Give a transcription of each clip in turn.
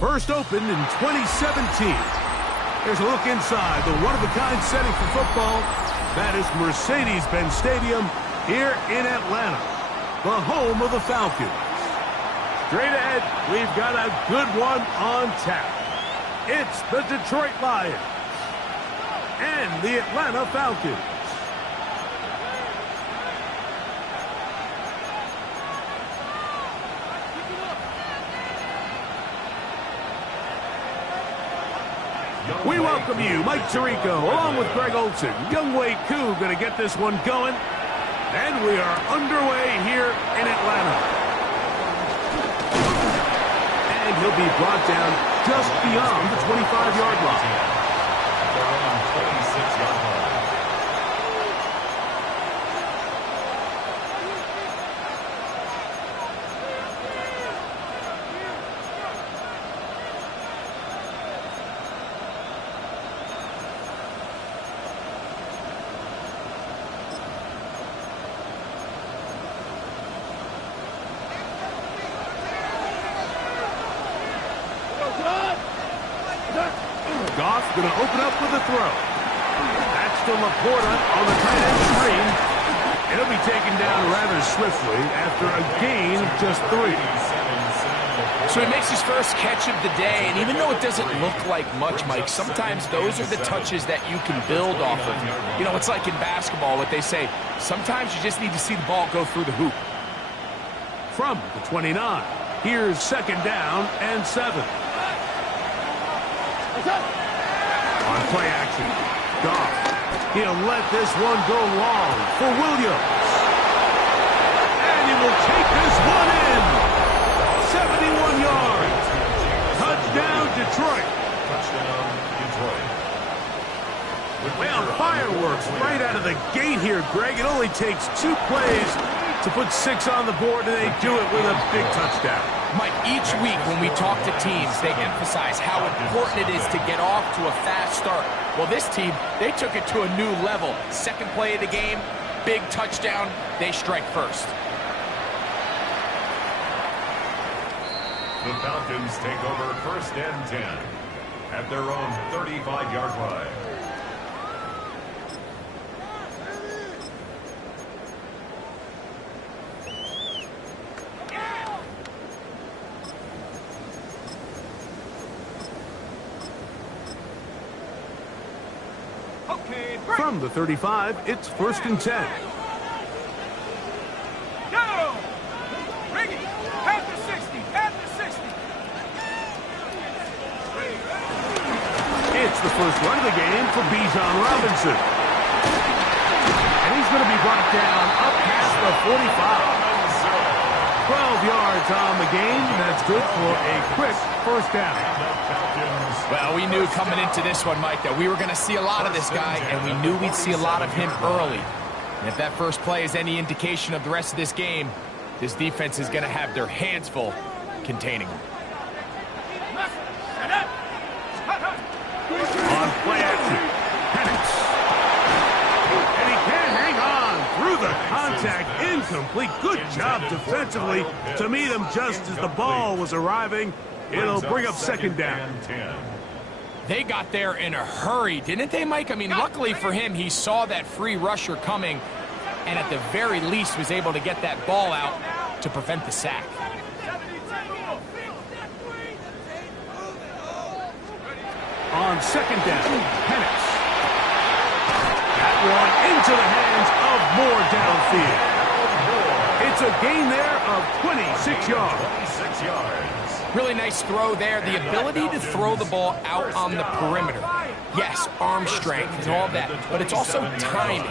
First opened in 2017. Here's a look inside the one-of-a-kind setting for football. That is Mercedes-Benz Stadium here in Atlanta, the home of the Falcons. Straight ahead, we've got a good one on tap. It's the Detroit Lions and the Atlanta Falcons. We welcome you, Mike Tirico, along with Greg Olson. Youngwei Koo going to get this one going. And we are underway here in Atlanta. And he'll be brought down just beyond the 25-yard line. Around 26-yard line. Goff going to open up with a throw. That's to Laporta on the tight end screen. It'll be taken down rather swiftly after a gain of just 3. So he makes his first catch of the day, and even though it doesn't look like much, Mike, sometimes those are the touches that you can build off of. You know, it's like in basketball, what they say, sometimes you just need to see the ball go through the hoop. From the 29, here's second down and 7. On play action, Goff. He'll let this one go long for Williams. And he will take this one in. 71 yards. Touchdown, Detroit. Touchdown, Detroit. Well, fireworks right out of the gate here, Greg. It only takes 2 plays to put 6 on the board, and they do it with a big touchdown. Mike, each week when we talk to teams, they emphasize how important it is to get off to a fast start. Well, this team, they took it to a new level. Second play of the game, big touchdown, they strike first. The Falcons take over first and 10 at their own 35-yard line. From the 35, it's first and 10. Go! Bring it! At the 60! At the 60! It's the first run of the game for Bijan Robinson. And he's going to be brought down up past the 45. 12 yards on the game. That's good for a quick first down. Well, we knew coming into this one, Mike, that we were going to see a lot of this guy, and we knew we'd see a lot of him early. And if that first play is any indication of the rest of this game, this defense is going to have their hands full containing him. On play action, Penix. And he can't hang on through the contact. Incomplete. Good job defensively to meet him just as the ball was arriving. It'll bring up second down. They got there in a hurry, didn't they, Mike? I mean, luckily for him, he saw that free rusher coming and at the very least was able to get that ball out to prevent the sack. On second down, Penix. That one into the hands of Moore downfield. It's a gain there of 26 yards. 26 yards. Really nice throw there. The ability to throw the ball out on the perimeter. Yes, arm strength and all that, but it's also timing.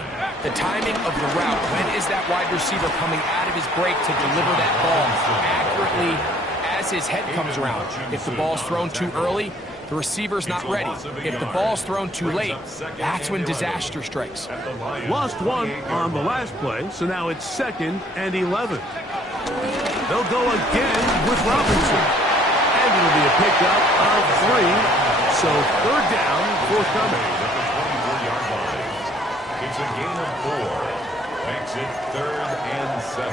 The timing of the route. When is that wide receiver coming out of his break to deliver that ball accurately as his head comes around? If the ball's thrown too early, the receiver's not ready. If the ball's thrown too late, that's when disaster strikes. Lost one on the last play, so now it's second and 11. They'll go again with Robinson. And it'll be a pickup of 3. So third down forthcoming. At the 24-yard line. It's a gain of 4. Makes it third and 7.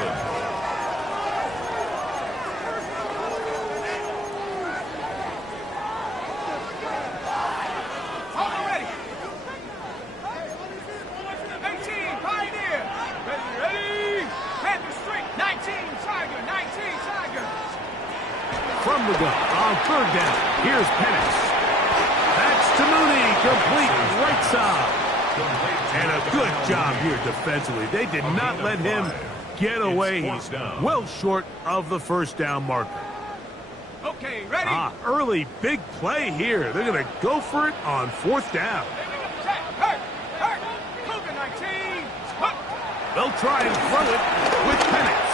up on third down. Here's Penix. That's to Mooney, complete right side. And a good job here defensively. They did not let him get away. He's well short of the first down marker. Okay, ready? Early big play here. They're going to go for it on fourth down. Set, hurt, Cougar 19. They'll try and throw it with Penix.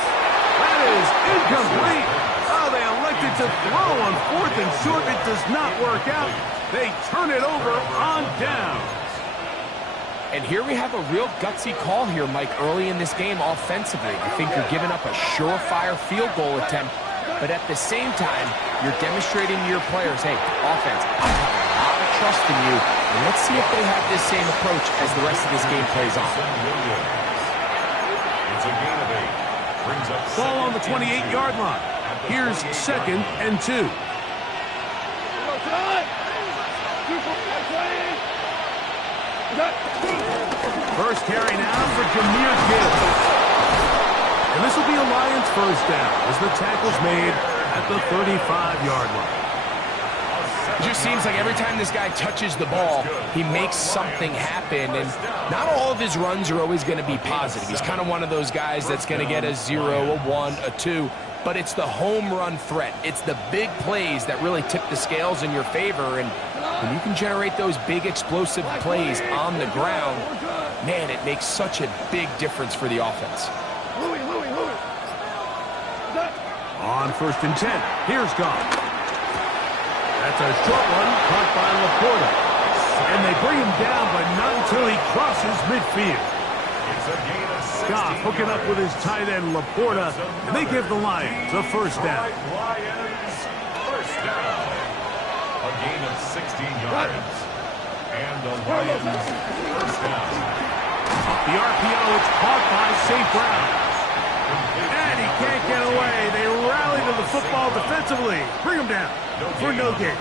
That is incomplete. Oh, they elected to throw on fourth and short. It does not work out. They turn it over on down. And here we have a real gutsy call here, Mike, early in this game offensively. I think you're giving up a surefire field goal attempt, but at the same time, you're demonstrating to your players, hey, offense, I have a lot of trust in you, and let's see if they have this same approach as the rest of this game plays on. It's a gain of 8. Brings up ball on the 28-yard line. Here's 2nd and 2. First carry now for Jahmyr Gibbs. And this will be a Lions first down as the tackle's made at the 35-yard line. It just seems like every time this guy touches the ball, he makes something happen, and not all of his runs are always going to be positive. He's kind of one of those guys that's going to get a 0, a 1, a 2, but it's the home run threat. It's the big plays that really tip the scales in your favor, and when you can generate those big explosive plays on the ground, man, it makes such a big difference for the offense. On 1st and 10, here's Goff. That's a short one caught by Laporta. And they bring him down, but not until he crosses midfield. Goff hooking up with his tight end Laporta, and they give the Lions a first down. First down. A gain of 16 yards. And the Lions first down. The RPO, it's caught by St. Brown. And he can't get away. They rally to the football defensively. Bring him down for no gain.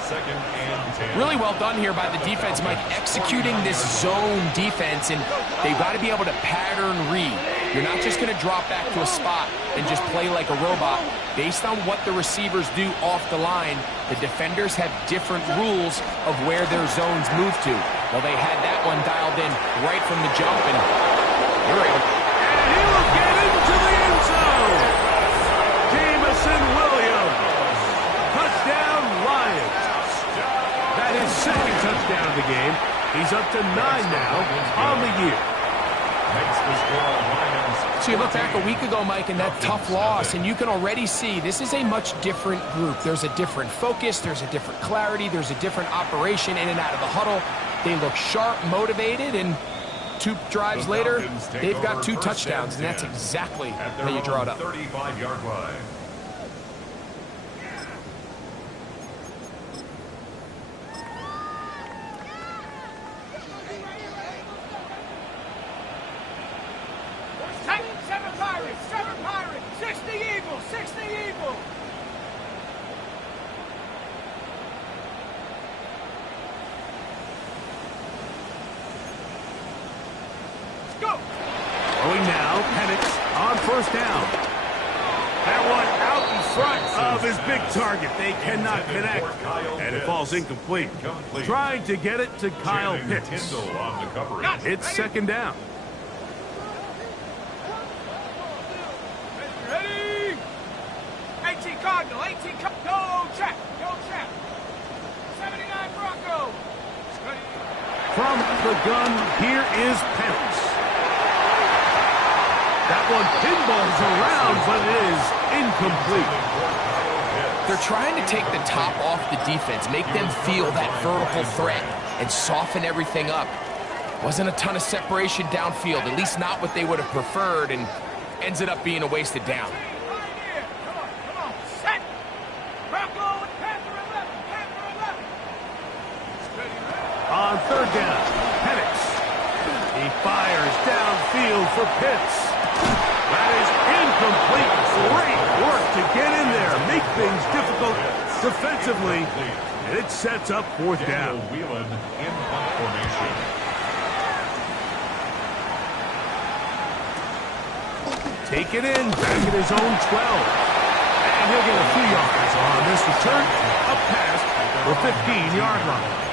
Second and 10. Really well done here by the defense, Mike, executing this zone defense, and they've got to be able to pattern read. You're not just going to drop back to a spot and just play like a robot. Based on what the receivers do off the line, the defenders have different rules of where their zones move to. Well, they had that one dialed in right from the jump, and here we go. And he will get into the end zone. Jamison Williams. Touchdown, Lions. That is 2nd touchdown of the game. He's up to 9 now on the year. Makes the score Lions. So you look back a week ago, Mike, and that tough loss, and you can already see this is a much different group. There's a different focus, there's a different clarity, there's a different operation in and out of the huddle. They look sharp, motivated, and 2 drives later, they've got 2 touchdowns, and that's exactly how you draw it up. 35-yard line. Seven Pirates, 6 the Eagles, 6 the Eagles. Let's go. Throwing now, Penix on first down. That one out in front of his big target. They cannot connect, and it falls incomplete. Trying to get it to Kyle Pitts. It's 2nd down. Ready? 18 Cardinal, 18 Cardinal. Go check, go check. 79 Bronco. From the gun, here is Penix. That one pinballs around, but it is incomplete. They're trying to take the top off the defense, make them feel that vertical threat, and soften everything up. Wasn't a ton of separation downfield, at least not what they would have preferred, and ends it up being a wasted down. Come on, set. Bronco with Panther 11, On 3rd down, Penix. He fires downfield for Pitts. That is incomplete. Great work to get in there, make things difficult defensively, and it sets up 4th down. Wheelan in punt formation. Take it in, back at his own 12. And he'll get a few yards on this return, up past the 15-yard line.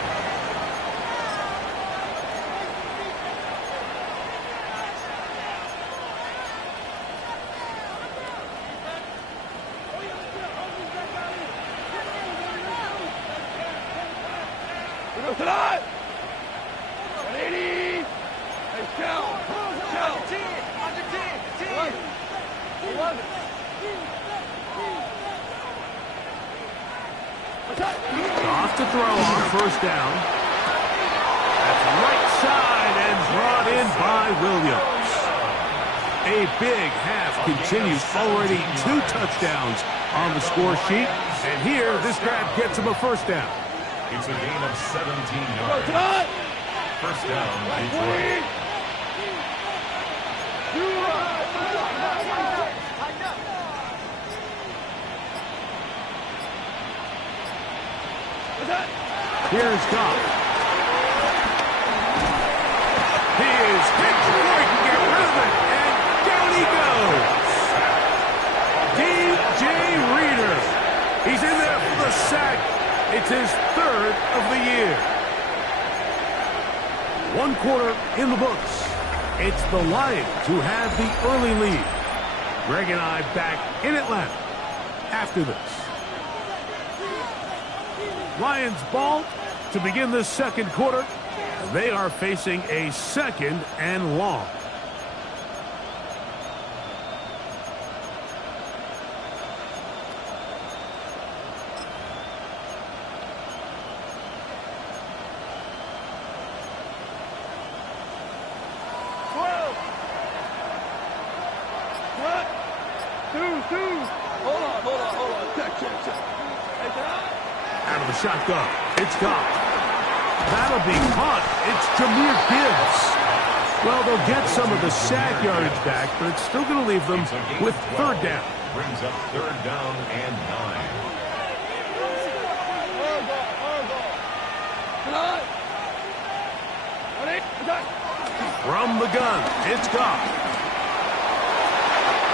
Tonight! 180! Hey, count! Count! 10! 10! 11! Off to throw on first down. That's right side and brought in by Williams. A big half continues. Already 2 touchdowns on the score sheet. And here, this grab gets him a first down. It's a gain of 17 yards. First down, Detroit. Here's Goff. He is hit before he can get rid of it, and down he goes. DJ Reader. He's in there for the sack. It's his 3rd of the year. 1 quarter in the books. It's the Lions who have the early lead. Greg and I back in Atlanta after this. Lions ball to begin this second quarter. They are facing a 2nd and long. Out of the shotgun. It's Goff. That'll be caught. It's Jahmyr Gibbs. Well, they'll get some of the sack yardage back, but it's still going to leave them with 3rd down. Brings up 3rd down and 9. From the gun, it's Goff.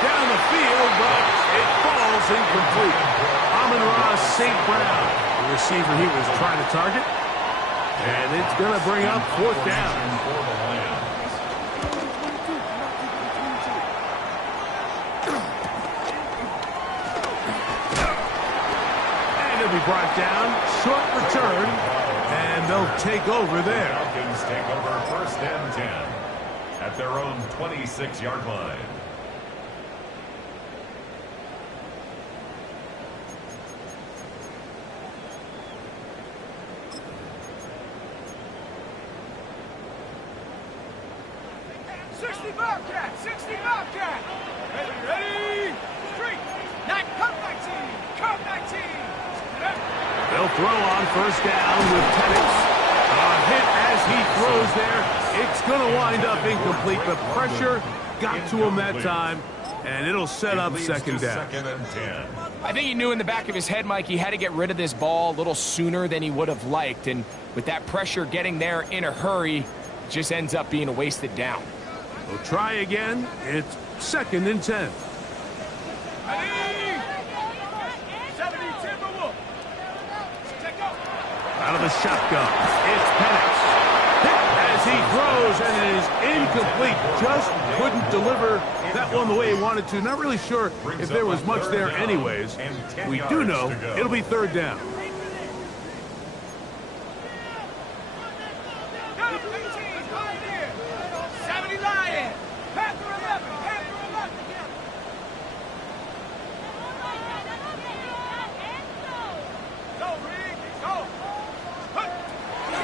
Down the field, but it falls incomplete. Amon-Ra St. Brown, the receiver he was trying to target. And it's going to bring up 4th down. And he'll be brought down. Short return. And they'll take over there. Falcons take over 1st and 10 at their own 26-yard line. Bobcat! 60 Bobcat! Ready! Street! Come 19! Come 19! They'll throw on first down with Penix. A hit as he throws there. It's going to wind up incomplete, but pressure got to him that time, and it'll set up 2nd down. 2nd and 10. I think he knew in the back of his head, Mike, he had to get rid of this ball a little sooner than he would have liked, and with that pressure getting there in a hurry, it just ends up being a wasted down. We'll try again. It's 2nd and 10. Out of the shotgun, it's Penix. Hit as he throws, and it is incomplete. Just couldn't deliver that one the way he wanted to. Not really sure if there was much there anyways. We do know it'll be 3rd down.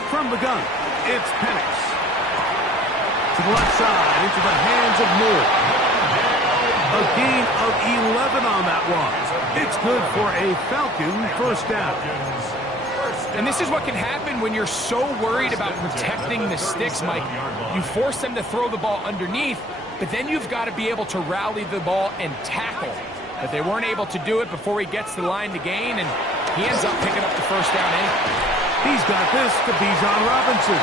From the gun, it's Penix. To the left side, into the hands of Moore. A gain of 11 on that one. It's good for a Falcon 1st down. And this is what can happen when you're so worried about protecting the sticks, Mike. You force them to throw the ball underneath, but then you've got to be able to rally the ball and tackle. But they weren't able to do it before he gets the line to gain, and he ends up picking up the 1st down anyway. He's got this to Bijan Robinson.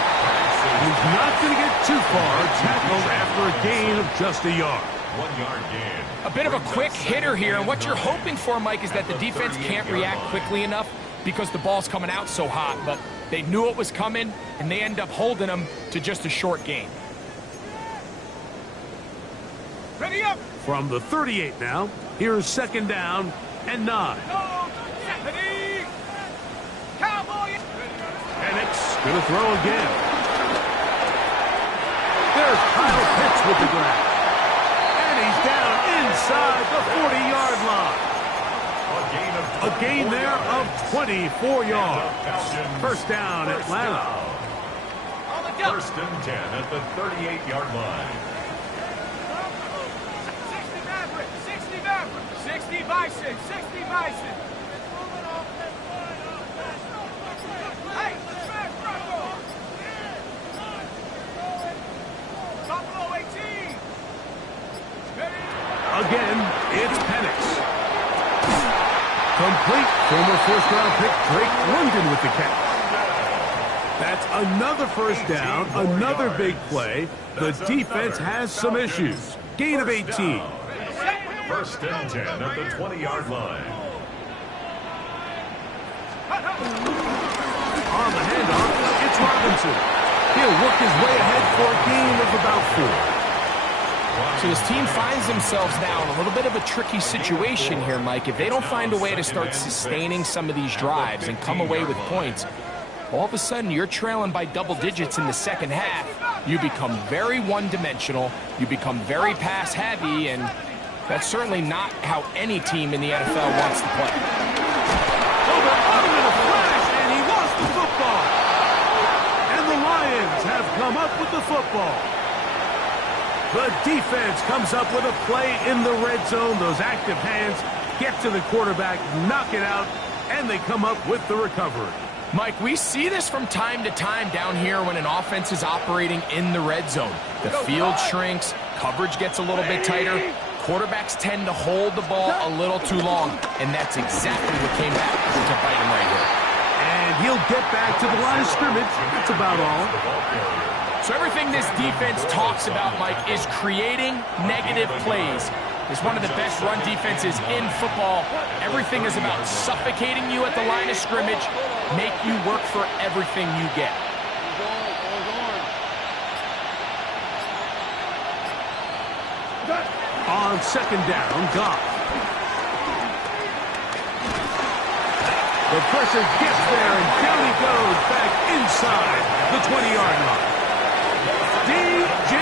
He's not going to get too far. Tackled after a gain of just a yard. 1 yard gain. A bit of a quick hitter here, and what you're hoping for, Mike, is that the defense can't react quickly enough because the ball's coming out so hot, but they knew it was coming, and they end up holding them to just a short gain. Ready up. From the 38 now, here's 2nd down and 9. Ready. Cowboy. Penix going to throw again. There's Kyle Pitts with the grab. And he's down inside the 40-yard line. A gain there of 24 yards. 1st down, Atlanta. 1st and 10 at the 38-yard line. 60 Bison. 60 Bison. Hey, let's try Bronco. Buffalo 18. Again, it's Penix. Complete. Former 1st-round pick Drake London with the catch. That's another 1st down, another big play. The defense has some issues. Gain of 18. 1st and 10 at the 20-yard line. On the handoff, it's Robinson. He'll work his way ahead for a gain of about 4. So this team finds themselves now in a little bit of a tricky situation here, Mike. If they don't find a way to start sustaining some of these drives and come away with points, all of a sudden you're trailing by double digits in the 2nd half. You become very one-dimensional. You become very pass-heavy, and that's certainly not how any team in the NFL wants to play. Oh, they're out in a flash, and he lost the football. And the Lions have come up with the football. The defense comes up with a play in the red zone. Those active hands get to the quarterback, knock it out, and they come up with the recovery. Mike, we see this from time to time down here when an offense is operating in the red zone. The field shrinks, coverage gets a little bit tighter, quarterbacks tend to hold the ball a little too long, and that's exactly what came back to bite him right here. And he'll get back to the line of scrimmage. That's about all. So everything this defense talks about, Mike, is creating negative plays. It's one of the best run defenses in football. Everything is about suffocating you at the line of scrimmage, make you work for everything you get. On 2nd down, Goff. The pressure gets there, and down he goes back inside the 20-yard line. DJ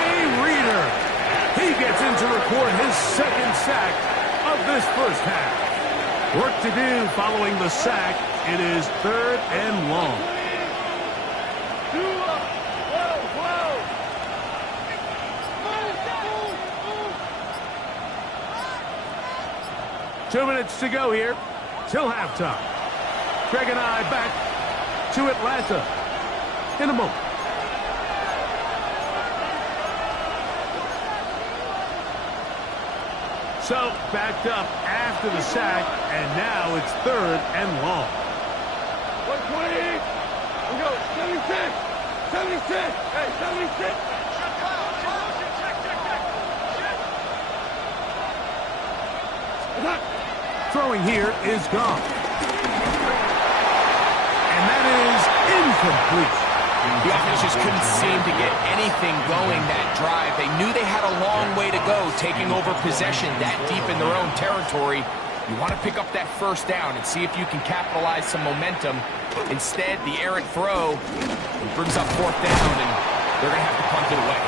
Reader. He gets in to record his 2nd sack of this 1st half. Work to do following the sack. It is 3rd and long. Two minutes to go here till halftime. Greg and I back to Atlanta in a moment. So, backed up after the sack, and now it's 3rd and long. 120. We go. 76. 76. Hey, 76. Throwing here is gone. And that is incomplete. The offense just couldn't seem to get anything going that drive. They knew they had a long way to go, taking over possession that deep in their own territory. You want to pick up that 1st down and see if you can capitalize some momentum. Instead, the errant throw brings up 4th down, and they're going to have to punt it away.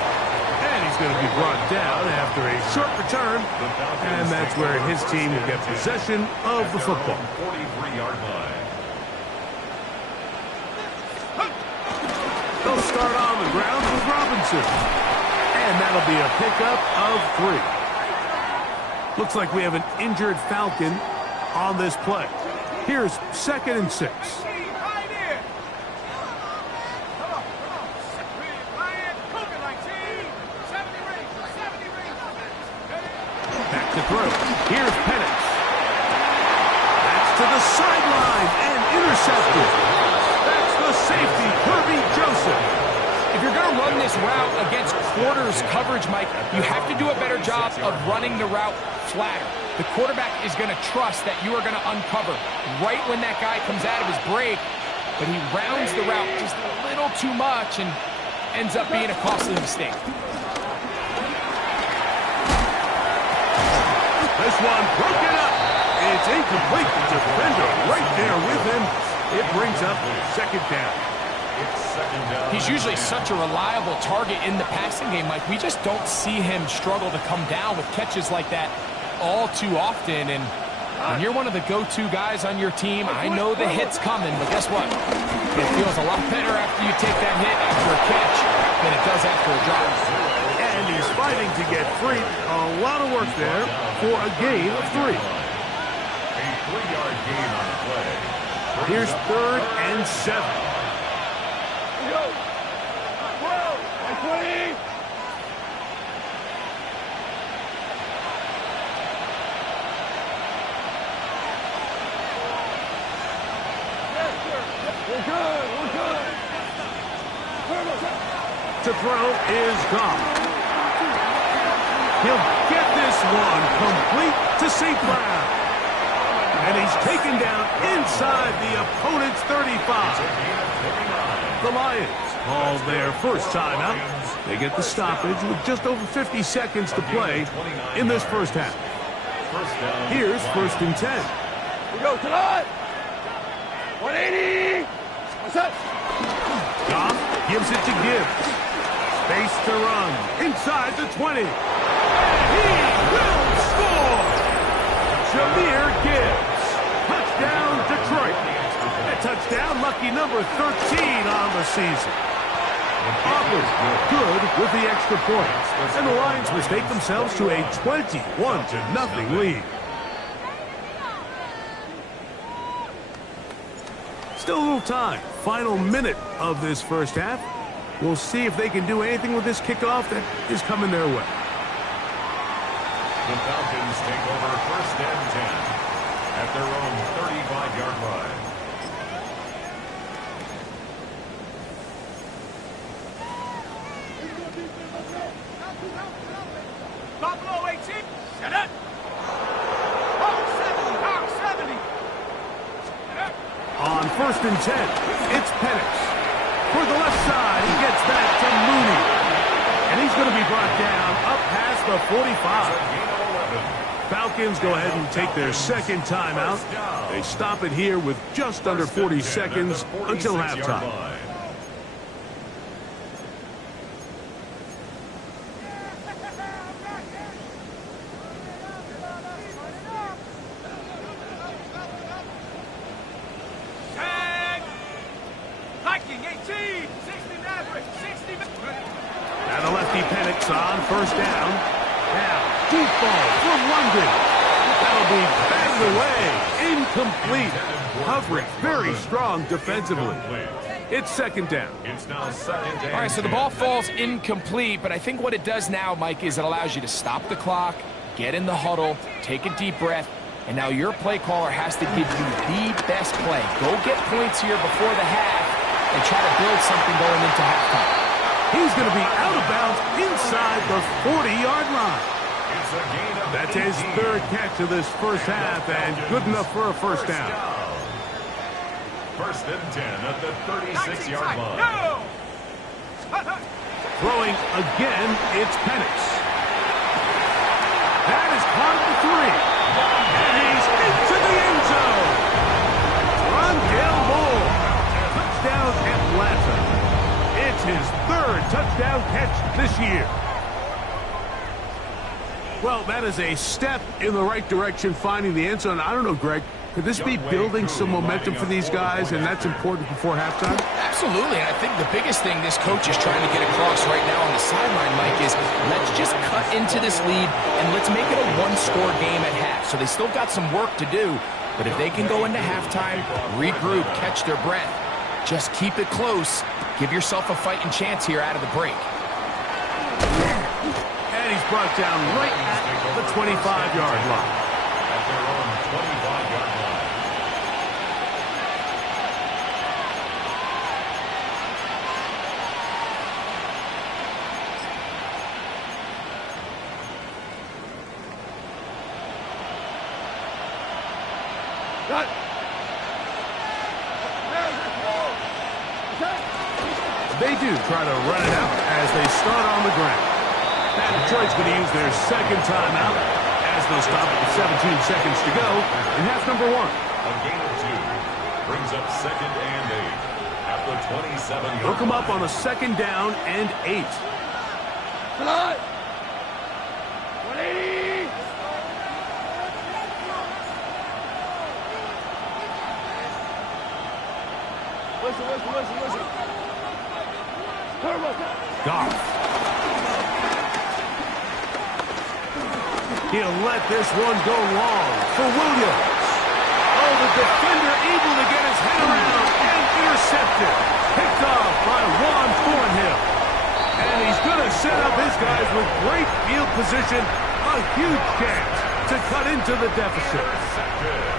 And he's going to be brought down after a short return, and that's where his team will get possession of the football. 43-yard line. They'll start on the ground with Robinson. And that'll be a pickup of 3. Looks like we have an injured Falcon on this play. Here's 2nd and 6. Back to throw. Here's Penix. That's to the sideline and intercepted. That's the safety, Kirby Joseph. If you're going to Mike, you have to do a better job of running the route flatter. The quarterback is going to trust that you are going to uncover right when that guy comes out of his break, but he rounds the route just a little too much and ends up being a costly mistake. This one broken up. It's incomplete. The defender right there with him. It brings up second down. He's usually such a reliable target in the passing game, Mike. We just don't see him struggle to come down with catches like that all too often. And when you're one of the go-to guys on your team, I know the hit's coming, but guess what? It feels a lot better after you take that hit after a catch than it does after a drop. And he's fighting to get free. A lot of work there for a gain of 3. A 3-yard gain on the play. Here's 3rd and 7. To throw is gone. He'll get this one complete to St. Brown. And he's taken down inside the opponent's 35. The Lions call their first timeout. They get the stoppage with just over 50 seconds to play in this first half. Here's 1st and 10. We go tonight. 180. What's that? Goff gives it to Gibbs. Space to run inside the 20. And he will score! Jahmyr Gibbs. Touchdown, Detroit. A touchdown, lucky number 13 on the season. Auburn good with the extra points. And the Lions mistake themselves to a 21-0 lead. Still a little time. Final minute of this first half. We'll see if they can do anything with this kickoff that is coming their way. The Falcons take over 1st and 10 at their own 35-yard line. Buffalo 18. Set it. Hawk 70. Hawk 70. On 1st and 10, it's Penix. For the left side, he gets back to Mooney. And he's going to be brought down up past the 45. Falcons go ahead and take their second timeout. They stop it here with just under 40 seconds until halftime. Now the lefty Penix on 1st down. Now, deep ball from London. That'll be batted away. Incomplete. Coverage very strong defensively. It's 2nd down. It's now 2nd down. All right, so the ball falls incomplete, but I think what it does now, Mike, is it allows you to stop the clock, get in the huddle, take a deep breath, and now your play caller has to give you the best play. Go get points here before the half and try to build something going into halftime. He's going to be out of bounds inside the 40-yard line. It's a gain of That's his 3rd catch of this first half, and good enough for a 1st down. 1st and 10 at the 36-yard line. Throwing again, it's Penix. That is caught at the 3. And he's into the end zone. Rondale Moore. Touchdown Atlanta. It's his 3rd touchdown catch this year. Well, that is a step in the right direction, finding the end zone. I don't know, Greg. Could this be building some momentum for these guys, and that's important before halftime? Absolutely, and I think the biggest thing this coach is trying to get across right now on the sideline, Mike, is let's just cut into this lead and let's make it a one-score game at half. So they still got some work to do, but if they can go into halftime, regroup, catch their breath, just keep it close, give yourself a fighting chance here out of the break. And he's brought down right at the 25-yard line. At their own 25-yard line. They do try to run it out as they start on the ground. Now Detroit's going to use their second timeout as they'll stop with 17 seconds to go in half number 1. A gain of 2 brings up 2nd and 8 at the 27-yard line. Hook them up on a 2nd down and 8. Come on! 180! Listen. Goff. He'll let this one go long for Williams. Oh, the defender able to get his head around and intercepted. Picked off by Juan Thornhill. And he's going to set up his guys with great field position. A huge chance to cut into the deficit.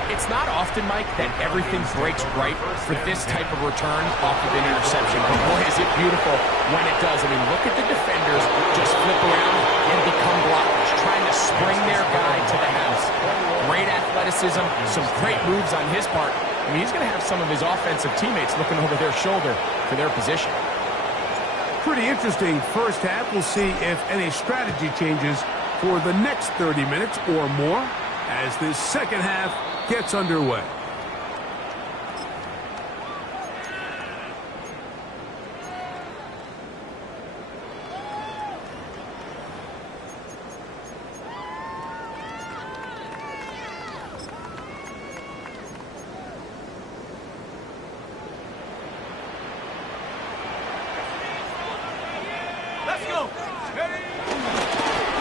It's not often, Mike, that everything breaks right for this type of return off of an interception. But boy, is it beautiful when it does. I mean, look at the defenders just flip around and become blockers, trying to spring their guy to the house. Great athleticism, some great moves on his part. I mean, he's going to have some of his offensive teammates looking over their shoulder for their position. Pretty interesting first half. We'll see if any strategy changes for the next 30 minutes or more as this second half gets underway. Let's go!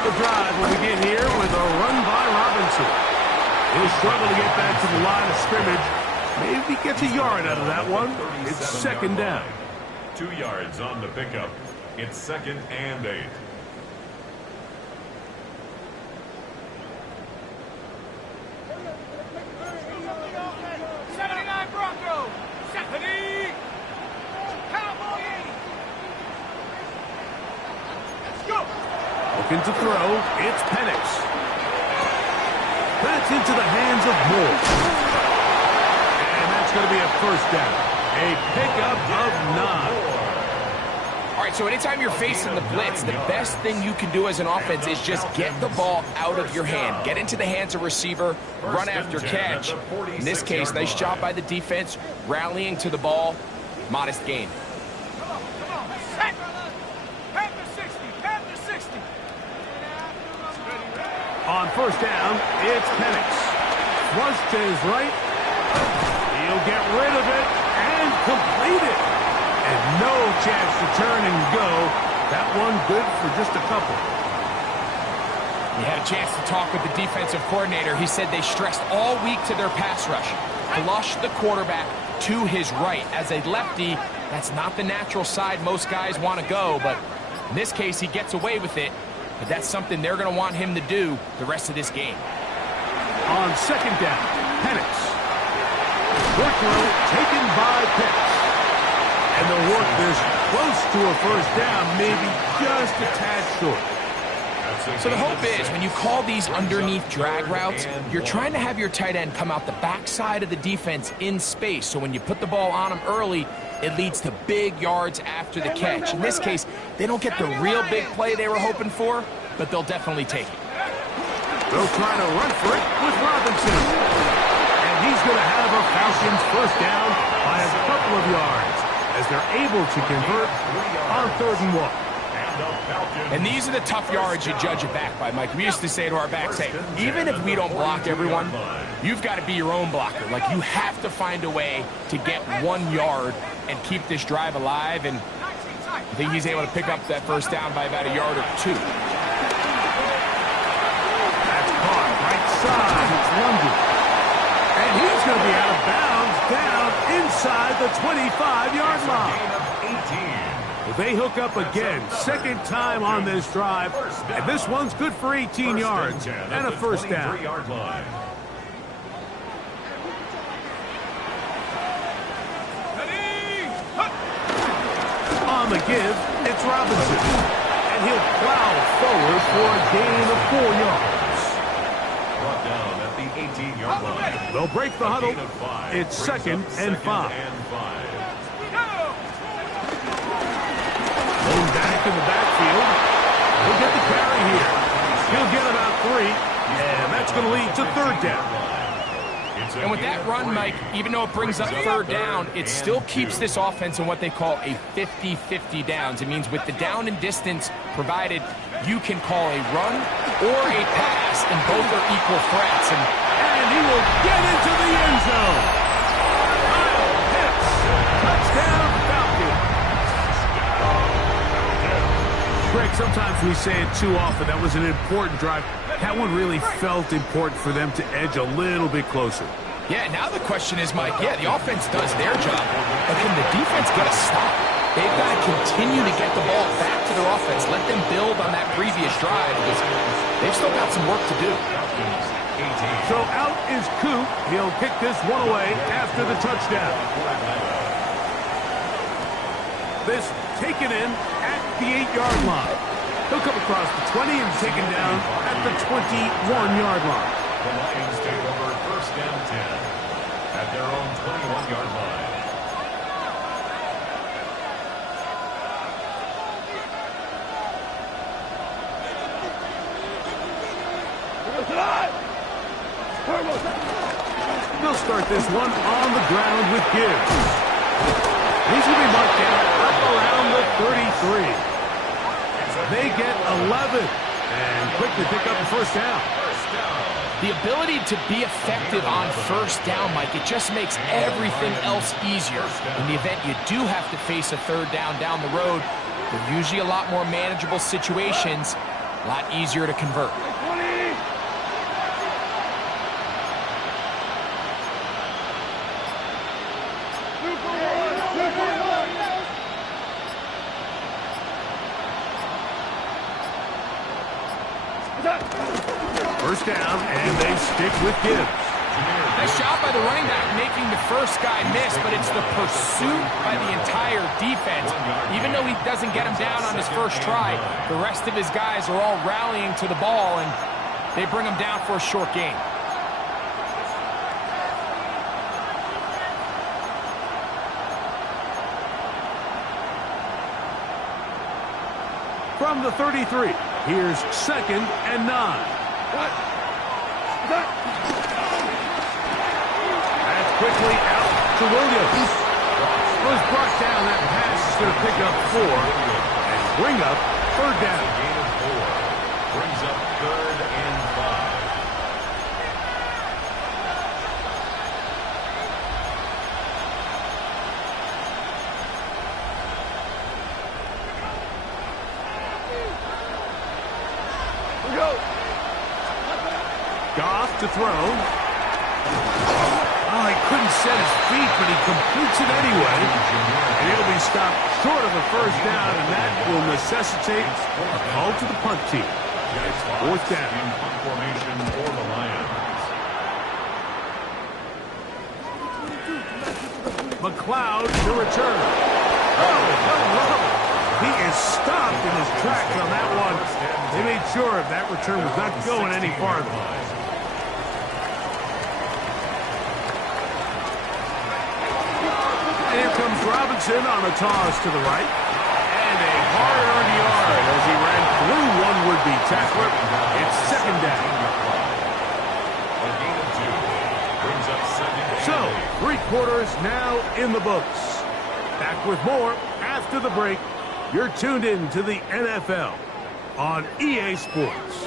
The drive will begin here with a run by Robinson. He'll struggle to get back to the line of scrimmage. Maybe gets a yard out of that one. It's 2nd down. 2 yards on the pickup. It's 2nd and 8. Bronco! 70! Cowboy 80! Let's go! Looking to throw. It's Penix. That's into the hands of Moore. And that's going to be a 1st down. A pickup of 9. All right, so anytime you're facing the blitz, the best thing you can do as an offense is just get the ball out of your hand. Get into the hands of receiver, run after catch. In this case, nice job by the defense, rallying to the ball. Modest gain. Come on. Set! Pat the 60! Pat the 60! On 1st down, it's Penix. Flush to his right. He'll get rid of it and complete it. And no chance to turn and go. That one good for just a couple. We had a chance to talk with the defensive coordinator. He said they stressed all week to their pass rush. Flush the quarterback to his right. As a lefty, that's not the natural side most guys want to go, but in this case, he gets away with it. But that's something they're going to want him to do the rest of this game. On 2nd down, Penix. Short throw taken by Pitts. And they'll work this close to a 1st down, maybe just a tad short. So the hope is when you call these underneath drag routes, you're trying to have your tight end come out the backside of the defense in space. So when you put the ball on him early, it leads to big yards after the catch. In this case, they don't get the real big play they were hoping for, but they'll definitely take it. They'll try to run for it with Robinson. And he's going to have a Falcons 1st down by a couple of yards as they're able to convert on 3rd and 1. And these are the tough yards you judge it back by, Mike. We used to say to our backs, hey, even if we don't block everyone, you've got to be your own blocker. Like, you have to find a way to get 1 yard and keep this drive alive. And I think he's able to pick up that 1st down by about a yard or 2. That's caught right side. It's London. And he's going to be out of bounds down inside the 25-yard line. They hook up again, 2nd time on this drive, and this one's good for 18 yards and a 1st down. On the give, it's Robinson, and he'll plow forward for a gain of 4 yards. Brought down at the 18-yard line. They'll break the huddle. Gain of 5. It's Brings second up and 5. Going back in the backfield. He'll get the carry here. He'll get about 3. And that's going to lead to third down. And with that run, Mike, even though it brings up third down, it still keeps this offense in what they call a 50-50 downs. It means with the down and distance provided, you can call a run or a pass, and both are equal threats. And he will get into the end zone. Hits. Touchdown, Falcons. Greg, sometimes we say it too often. That was an important drive. That one really felt important for them to edge a little bit closer. Yeah, now the question is, Mike, the offense does their job, but can the defense get a stop? They've got to continue to get the ball back to their offense. Let them build on that previous drive, because they've still got some work to do. So out is Coop. He'll kick this one away after the touchdown. This taken in at the 8-yard line. He'll come across the 20 and taken down at the 21-yard line. The Lions take over first and 10 at their own 21-yard line. They'll start this one on the ground with Gibbs. He's going to be marked down up around the 33. They get 11 and quickly pick up the first down. The ability to be effective on first down, Mike, it just makes everything else easier. In the event you do have to face a third down the road, they're usually a lot more manageable situations, a lot easier to convert. First down, and they stick with Gibbs. Nice job by the running back making the first guy miss, but it's the pursuit by the entire defense. Even though he doesn't get him down on his first try, the rest of his guys are all rallying to the ball, and they bring him down for a short gain. From the 33, here's second and 9. That's quickly out to Williams. Was brought down. That pass is going to pick up 4 and bring up third down. Gain of 4 brings up third and 5. Goff to throw. Oh, he couldn't set his feet, but he completes it anyway. And he'll be stopped short of a first down, and that will necessitate a call to the punt team. Fourth down. In punt formation for the Lions. McLeod to return. Oh, hello. He is stopped in his tracks on that one. They made sure that return was not going any farther. Here comes Robinson on a toss to the right. And a hard-earned yard as he ran through one would-be tackler. It's second down. A gain of 2 brings up second. So, 3 quarters now in the books. Back with more after the break. You're tuned in to the NFL on EA Sports.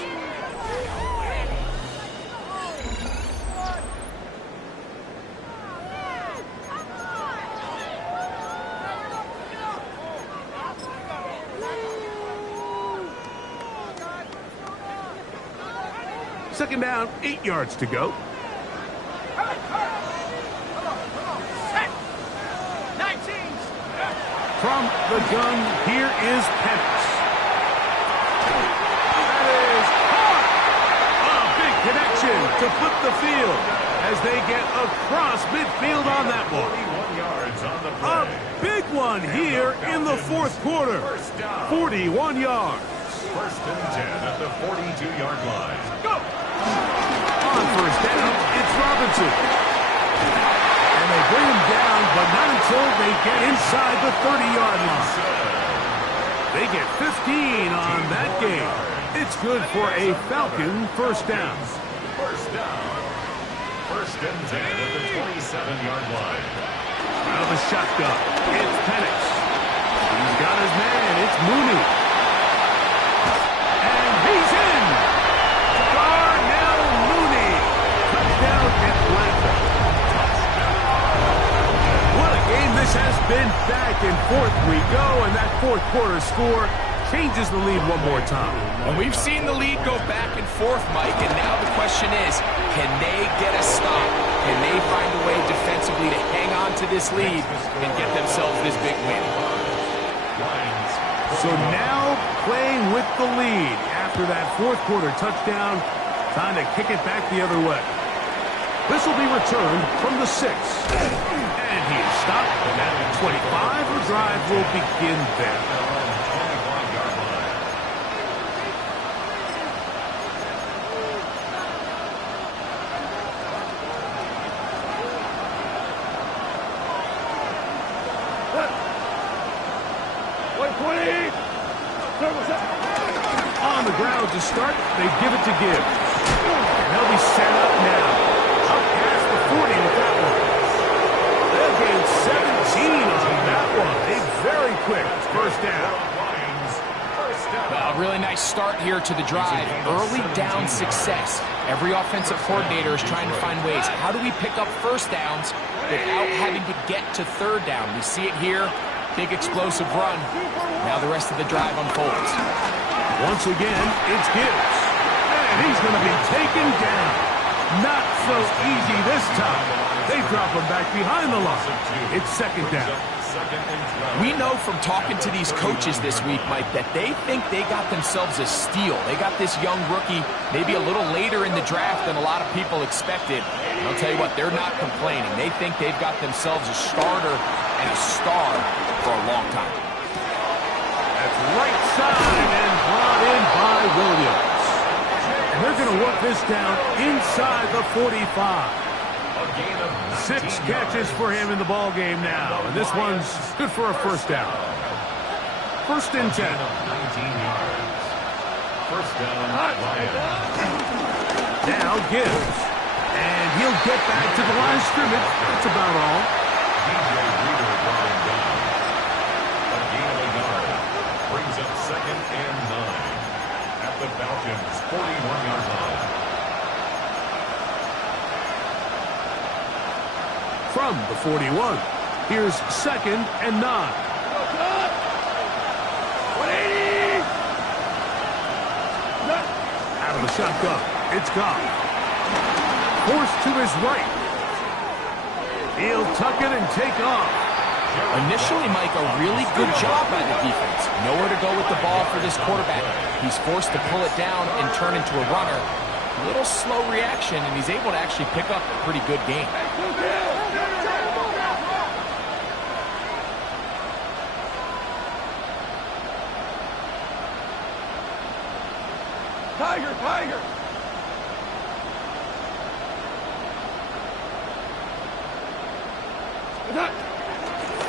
Second down, 8 yards to go. From the gun, here is Penix. That is caught! A big connection to flip the field as they get across midfield on that one. 41 yards on the A play. big one here in the fourth quarter. 41 yards. First and 10 at the 42-yard line. On on first down, it's Robinson. And they bring him down, but not until they get inside the 30-yard line. They get 15 on that game. It's good for a Falcon first down. First down. First and 10 at the 27-yard line. Out of the shotgun, it's Penix. He's got his man, it's Mooney. And he's in! Darnell Mooney! Touchdown Atlanta. What a game this has been. Back and forth we go, and that fourth quarter score changes the lead one more time. And we've seen the lead go back and forth, Mike, and now the question is, can they get a stop? Can they find a way defensively to hang on to this lead and get themselves this big win? So now playing with the lead after that fourth quarter touchdown, time to kick it back the other way. This will be returned from the 6. And he is stopped at the 25. The drive will begin there. On the ground to start, they give it to Gibbs. And they'll be set up now. Up past the 40 with that one. They'll gain 17 on that one. A very quick first down. Well, a really nice start here to the drive. Early down success. Every offensive coordinator is trying to find ways. How do we pick up first downs without having to get to third down? We see it here. Big explosive run. Now the rest of the drive unfolds. Once again, it's Gibbs. And he's going to be taken down. Not so easy this time. They drop him back behind the line. It's second down. We know from talking to these coaches this week, Mike, that they think they got themselves a steal. They got this young rookie maybe a little later in the draft than a lot of people expected. And I'll tell you what, they're not complaining. They think they've got themselves a starter and a star for a long time. That's right side and brought in by Williams. And they're going to work this down inside the 45. 6 catches for him in the ball game now. And this one's good for a first down. First and 10. 19 yards. First down, Lions. Now Gibbs. And he'll get back to the line of scrimmage. That's about all. DJ Reader brought him down. A gain of a yard. Brings up second and 9. At the Falcons' 41-yard line. From the 41, here's second and 9. Out of the shotgun, it's gone. Forced to his right. He'll tuck it and take off. Initially, Mike, a really good job by the defense. Nowhere to go with the ball for this quarterback. He's forced to pull it down and turn into a runner. A little slow reaction, and he's able to actually pick up a pretty good game. Tiger, Tiger!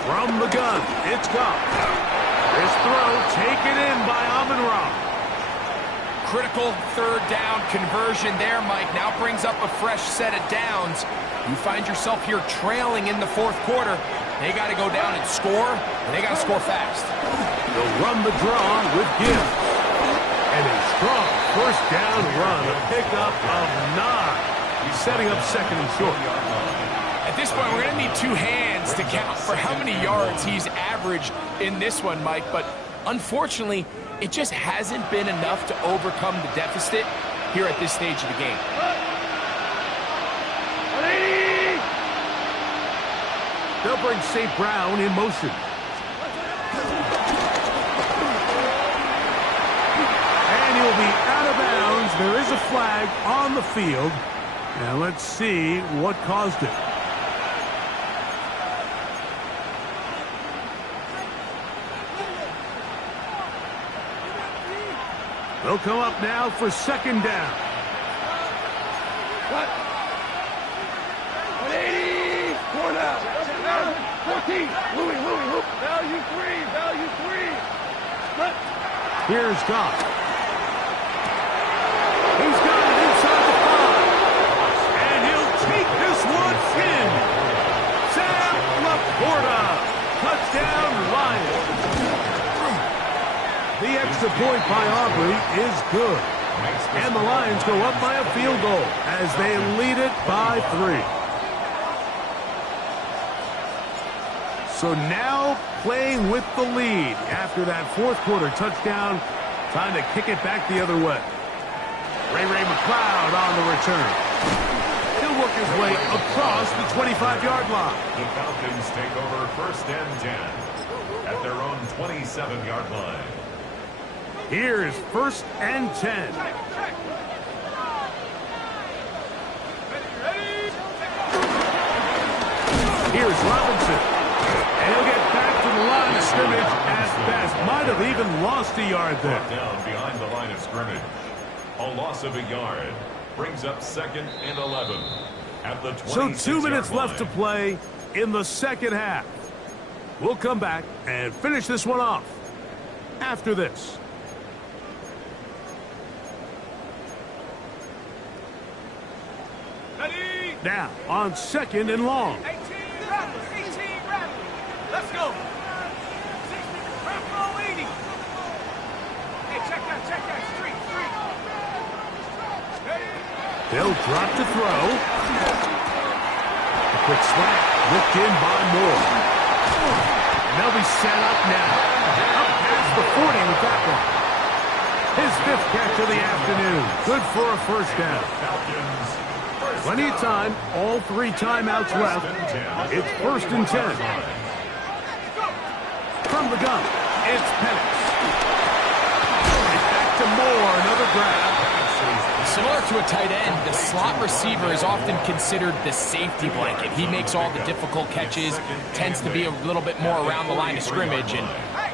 From the gun, it's gone. This throw taken in by Amon-Ra. Critical third down conversion there, Mike. Now brings up a fresh set of downs. You find yourself here trailing in the fourth quarter. They got to go down and score, and they got to score fast. They'll run the draw with Gibbs. And a strong first down run, a pickup of 9. He's setting up second and short. At this point, we're going to need 2 hands to count for how many yards he's averaged in this one, Mike. But unfortunately, it just hasn't been enough to overcome the deficit here at this stage of the game. They'll bring St. Brown in motion. And he'll be out of bounds. There is a flag on the field. And let's see what caused it. They'll come up now for second down. Cut. 180. 4 now. 14. Louis, hoop. Value 3. Cut. Here's Goff. He's got it inside the 5. And he'll take this one in. Sam Laporta. Touchdown, Lions. The extra point by Aubrey is good. And the Lions go up by a field goal as they lead it by 3. So now playing with the lead after that fourth quarter touchdown. Time to kick it back the other way. Ray McLeod on the return. He'll work his way across the 25-yard line. The Falcons take over 1st and 10 at their own 27-yard line. Here's 1st and 10. Here's Robinson. And he'll get back to the line of scrimmage at best. Might have even lost a yard there. Down behind the line of scrimmage. A loss of a yard brings up 2nd and 11 at the 26-yard So 2 minutes line. left to play in the second half. We'll come back and finish this one off after this. Now on 2nd and long. 18 rattlers. Let's go. 60, front row 80. Hey, check that. Street. They'll drop to throw. A quick slap. Whipped in by Moore. And they'll be set up now. Up past the 40 with that one. His 5th catch of the afternoon. Good for a first down. Plenty of time. All 3 timeouts left. It's 1st and 10. From the gun, it's Penix. It's back to Moore. Another grab. Similar to a tight end, the slot receiver is often considered the safety blanket. He makes all the difficult catches, tends to be a little bit more around the line of scrimmage, and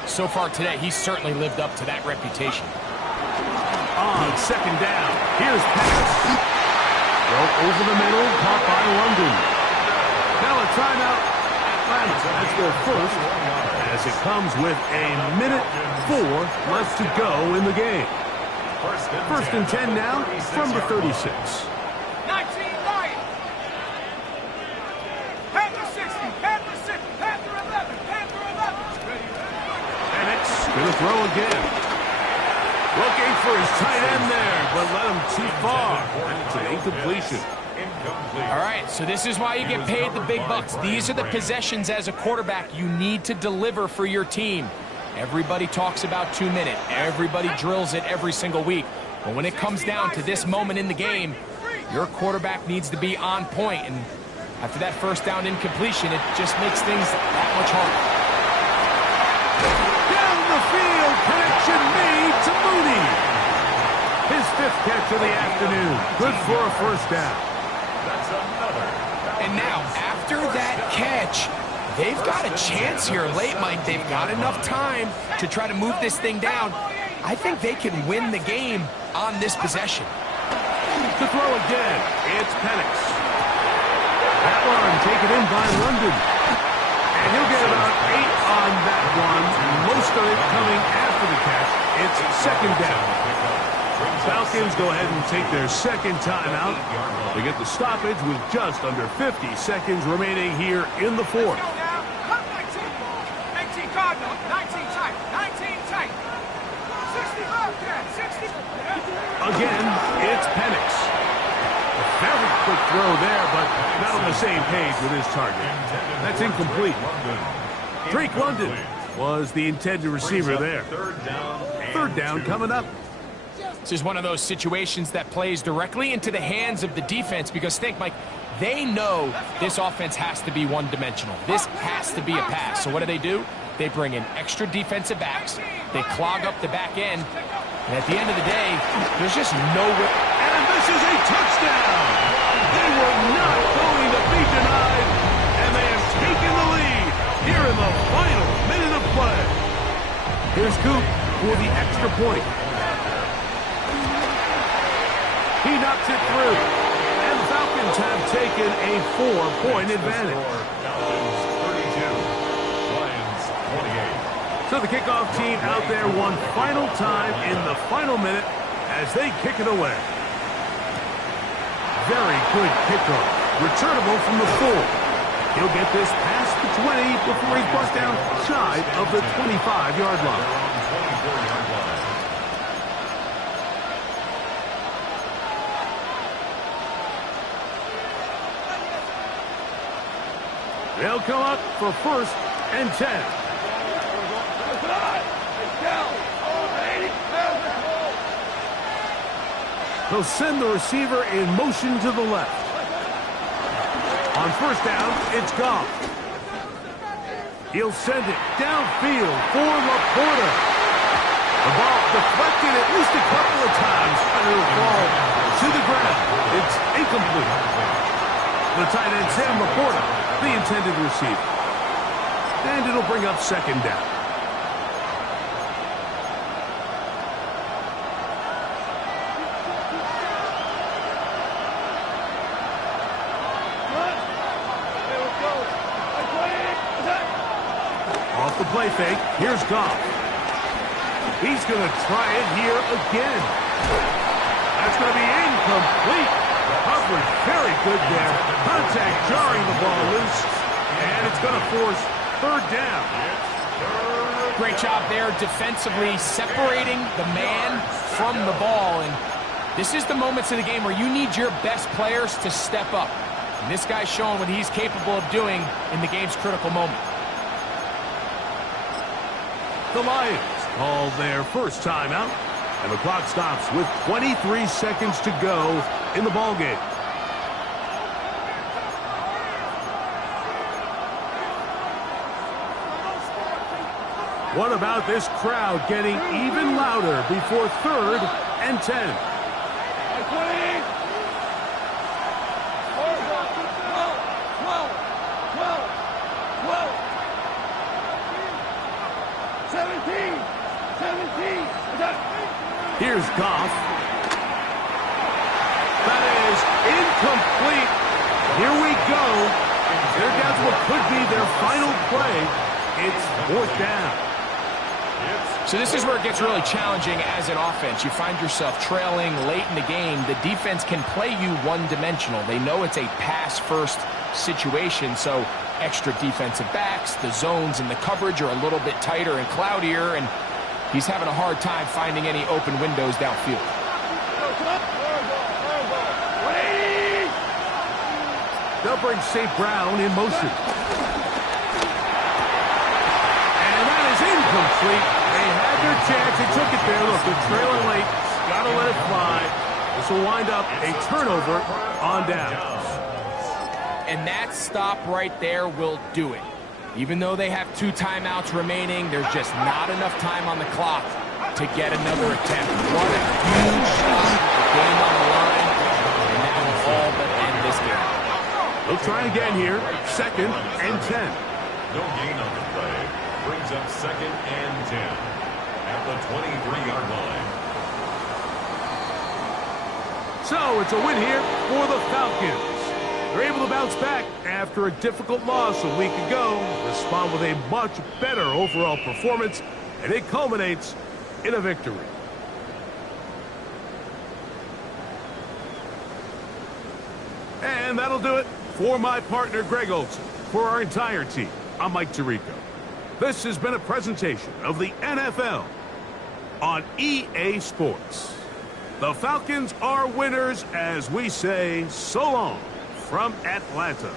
so far today, he's certainly lived up to that reputation. On 2nd down, here's Penix. Over the middle, caught by London. Now a timeout. Atlanta. That's their first, as it comes with a minute 4 left to go in the game. 1st and 10 now from the 36. 19 Lions. Panther 60. Panther 6. Panther 11. Panther 11. Penix gonna throw again. Looking for his tight end there, but let him too far. It's an incompletion. All right, so this is why you get paid the big bucks. These are the possessions as a quarterback you need to deliver for your team. Everybody talks about 2 minutes. Everybody drills it every single week. But when it comes down to this moment in the game, your quarterback needs to be on point. And after that first down incompletion, it just makes things that much harder. Down the field, connection made to Mooney. His 5th catch of the afternoon. Good for a first down. And now, after that catch, they've got a chance here late, Mike. They've got enough time to try to move this thing down. I think they can win the game on this possession. To throw again, it's Penix. That one taken in by London. And he'll get about 8 on that one. Most of it coming after the catch. It's 2nd down. Falcons go ahead and take their 2nd timeout. They get the stoppage with just under 50 seconds remaining here in the 4th. 18 Cardinal. 19 tight. 19 tight. 60. Again, it's Penix. A very quick throw there, but not on the same page with his target. That's incomplete. Drake London was the intended receiver there. 3rd down coming up. This is one of those situations that plays directly into the hands of the defense because think, Mike, they know this offense has to be one-dimensional. This has to be a pass. So what do? They bring in extra defensive backs. They clog up the back end. And at the end of the day, there's just nowhere. And this is a touchdown. They were not going to be denied. And they have taken the lead here in the final minute of play. Here's Coop for the extra point. He knocks it through. And the Falcons have taken a 4-point advantage. Falcons 32, Lions 28. So the kickoff team out there one final time in the final minute as they kick it away. Very good kickoff. Returnable from the 4. He'll get this past the 20 before he's brought down shy of the 25-yard line. 24-yard line. They'll come up for 1st and 10. They'll send the receiver in motion to the left. On 1st down, it's Goff. He'll send it downfield for Laporta. The ball deflected at least a couple of times, and it'll fall to the ground. It's incomplete. The tight end, Sam Laporta, the intended receiver. And it'll bring up 2nd down. Off the play fake, here's Goff. He's going to try it here again. That's going to be incomplete. Coverage very good there. Contact jarring the ball loose. And it's going to force 3rd down. Great job there defensively, separating the man from the ball. And this is the moments of the game where you need your best players to step up. And this guy's showing what he's capable of doing in the game's critical moment. The Lions call their first timeout, and the clock stops with 23 seconds to go in the ballgame. What about this crowd getting even louder before 3rd and 10? 17. Here's Goff. That is incomplete. Here we go. They're down to what could be their final play. It's 4th down. So this is where it gets really challenging as an offense. You find yourself trailing late in the game. The defense can play you one-dimensional. They know it's a pass-first situation, so extra defensive backs, the zones and the coverage are a little bit tighter and cloudier, and he's having a hard time finding any open windows downfield. They'll bring St. Brown in motion. And that is incomplete. They had their chance. They took it there. Look, they're trailing late. Got to let it fly. This will wind up a turnover on downs. And that stop right there will do it. Even though they have 2 timeouts remaining, there's just not enough time on the clock to get another attempt. What a huge shot. The game on the line, and that will all but end this game. They'll try again here. 2nd and 10. No gain on the play. Brings up 2nd and 10 at the 23-yard line. So it's a win here for the Falcons. They're able to bounce back after a difficult loss a week ago, respond with a much better overall performance, and it culminates in a victory. And that'll do it for my partner, Greg Olson. For our entire team, I'm Mike Tirico. This has been a presentation of the NFL on EA Sports. The Falcons are winners as we say so long from Atlanta.